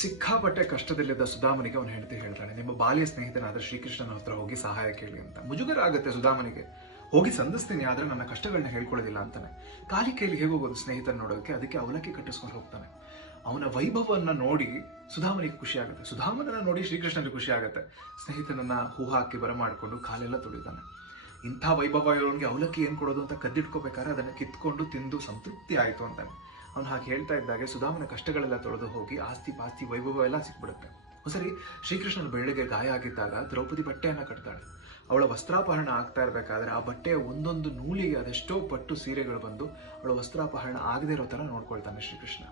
ಸಿಕ್ಕಾಪಟ್ಟೆ ಕಷ್ಟದಲ್ಲಿದ್ದ ಸುಧಾಮನಿಗೆ ಅವನು ಹೆಂಡತಿ ಹೇಳ್ತಾನೆ ನಿಮ್ಮ ಬಾಲ್ಯ ಸ್ನೇಹಿತನಾದ ಶ್ರೀಕೃಷ್ಣನ ಹತ್ರ ಹೋಗಿ ಸಹಾಯ ಕೇಳಿ ಅಂತ. ಮುಜುಗರ ಆಗುತ್ತೆ ಸುಧಾಮನಿಗೆ. ಹೋಗಿ ಸಂಧಿಸ್ತೀನಿ, ಆದ್ರೆ ನನ್ನ ಕಷ್ಟಗಳನ್ನ ಹೇಳ್ಕೊಳ್ಳೋದಿಲ್ಲ ಅಂತಾನೆ. ಕಾಲಿ ಕೈಲಿ ಹೇಗೆ ಹೋಗೋದು ಸ್ನೇಹಿತನ ನೋಡೋದಕ್ಕೆ ಅದಕ್ಕೆ ಅವಲಕ್ಕಿ ಕಟ್ಟಿಸ್ಕೊಂಡು ಹೋಗ್ತಾನೆ. ಅವನ ವೈಭವವನ್ನ ನೋಡಿ ಸುಧಾಮನಿಗೆ ಖುಷಿ ಆಗುತ್ತೆ. ಸುಧಾಮನನ್ನ ನೋಡಿ ಶ್ರೀಕೃಷ್ಣನಿಗೆ ಖುಷಿ ಆಗುತ್ತೆ. ಸ್ನೇಹಿತನನ್ನ ಹೂ ಹಾಕಿ ಬರಮಾಡ್ಕೊಂಡು ಕಾಲೆಲ್ಲ ತೊಳಿತಾನೆ. ಇಂಥ ವೈಭವ ಇರೋನ್ಗೆ ಅವಲಕ್ಕಿ ಏನ್ ಕೊಡೋದು ಅಂತ ಕದ್ದಿಟ್ಕೋಬೇಕಾದ್ರೆ ಅದನ್ನ ಕಿತ್ಕೊಂಡು ತಿಂದು ಸಂತೃಪ್ತಿ ಆಯ್ತು ಅಂತಾನೆ. ಅವ್ನು ಹಾಗೆ ಹೇಳ್ತಾ ಇದ್ದಾಗೆ ಸುಧಾಮನ ಕಷ್ಟಗಳೆಲ್ಲ ತೊಳೆದು ಹೋಗಿ ಆಸ್ತಿ ಪಾಸ್ತಿ ವೈಭವ ಎಲ್ಲ ಸಿಕ್ಬಿಡುತ್ತೆ. ಒಂದ್ಸರಿ ಶ್ರೀಕೃಷ್ಣನ ಬೆಳ್ಳಿಗೆ ಗಾಯ ಆಗಿದ್ದಾಗ ದ್ರೌಪದಿ ಬಟ್ಟೆಯನ್ನು ಕಟ್ತಾಳೆ. ಅವಳ ವಸ್ತ್ರಾಪಹರಣ ಆಗ್ತಾ ಇರಬೇಕಾದ್ರೆ ಆ ಬಟ್ಟೆಯ ಒಂದೊಂದು ನೂಲಿಗೆ ಅದೆಷ್ಟೋ ಪಟ್ಟು ಸೀರೆಗಳು ಬಂದು ಅವಳ ವಸ್ತ್ರಾಪಹರಣ ಆಗದೆ ಇರೋ ಥರ ನೋಡ್ಕೊಳ್ತಾನೆ ಶ್ರೀಕೃಷ್ಣ.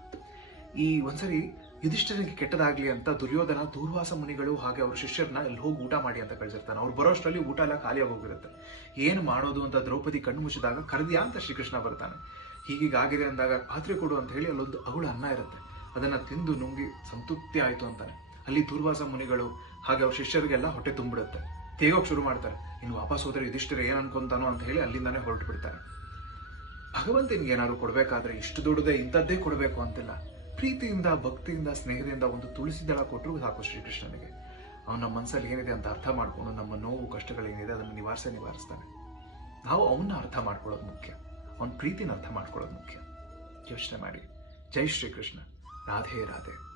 ಈ ಒಂದ್ಸರಿ ಯುಧಿಷ್ಠರಿಗೆ ಕೆಟ್ಟದಾಗ್ಲಿ ಅಂತ ದುರ್ಯೋಧನ, ದೂರ್ವಾಸ ಮುನಿಗಳು ಹಾಗೆ ಅವ್ರ ಶಿಷ್ಯರನ್ನ ಇಲ್ಲಿ ಹೋಗಿ ಊಟ ಮಾಡಿ ಅಂತ ಕಳಿಸಿರ್ತಾನೆ. ಅವ್ರು ಬರೋಷ್ಟರಲ್ಲಿ ಊಟ ಎಲ್ಲ ಖಾಲಿಯಾಗಿ ಹೋಗಿರುತ್ತೆ. ಏನ್ ಮಾಡೋದು ಅಂತ ದ್ರೌಪದಿ ಕಣ್ಣು ಮುಚ್ಚಿದಾಗ ಕರೆದ್ಯಾ ಅಂತ ಶ್ರೀಕೃಷ್ಣ ಬರ್ತಾನೆ. ಹೀಗೀಗಾಗಿದೆ ಅಂದಾಗ ಪಾತ್ರೆ ಕೊಡು ಅಂತ ಹೇಳಿ ಅಲ್ಲೊಂದು ಅಗುಳ ಅನ್ನ ಇರುತ್ತೆ. ಅದನ್ನ ತಿಂದು ನುಂಗಿ ಸಂತೃಪ್ತಿ ಆಯ್ತು ಅಂತಾನೆ. ಅಲ್ಲಿ ದುರ್ವಾಸ ಮುನಿಗಳು ಹಾಗೆ ಅವ್ರ ಶಿಷ್ಯರಿಗೆಲ್ಲ ಹೊಟ್ಟೆ ತುಂಬಿಡುತ್ತೆ. ತೇಗೋಕ್ ಶುರು ಮಾಡ್ತಾರೆ. ಇನ್ನು ವಾಪಸ್ ಹೋದ್ರೆ ಇದಿಷ್ಟರ ಏನ್ ಅನ್ಕೊಂತಾನೋ ಅಂತ ಹೇಳಿ ಅಲ್ಲಿಂದಾನೆ ಹೊರಟು ಬಿಡ್ತಾರೆ ಭಗವಂತನಿಗೆ ಏನಾದ್ರು ಕೊಡ್ಬೇಕಾದ್ರೆ ಇಷ್ಟು ದೊಡ್ಡದೇ ಇಂಥದ್ದೇ ಕೊಡಬೇಕು ಅಂತಿಲ್ಲ. ಪ್ರೀತಿಯಿಂದ, ಭಕ್ತಿಯಿಂದ, ಸ್ನೇಹದಿಂದ ಒಂದು ತುಳಸಿ ದಳ ಕೊಟ್ಟರು ಸಾಕು ಶ್ರೀಕೃಷ್ಣನಿಗೆ. ಅವನ ಮನಸ್ಸಲ್ಲಿ ಏನಿದೆ ಅಂತ ಅರ್ಥ ಮಾಡ್ಕೊಂಡು ನಮ್ಮ ನೋವು, ಕಷ್ಟಗಳೇನಿದೆ ಅದನ್ನು ನಿವಾರಿಸೇ ನಿವಾರಿಸ್ತಾನೆ. ನಾವು ಅವನ್ನ ಅರ್ಥ ಮಾಡ್ಕೊಳ್ಳೋದು ಮುಖ್ಯ. ಅವನ ಪ್ರೀತಿನ ಅರ್ಥ ಮಾಡ್ಕೊಳ್ಳೋದು ಮುಖ್ಯ. ಯೋಚನೆ ಮಾಡಿ. ಜೈ ಶ್ರೀಕೃಷ್ಣ. ರಾಧೇ ರಾಧೆ.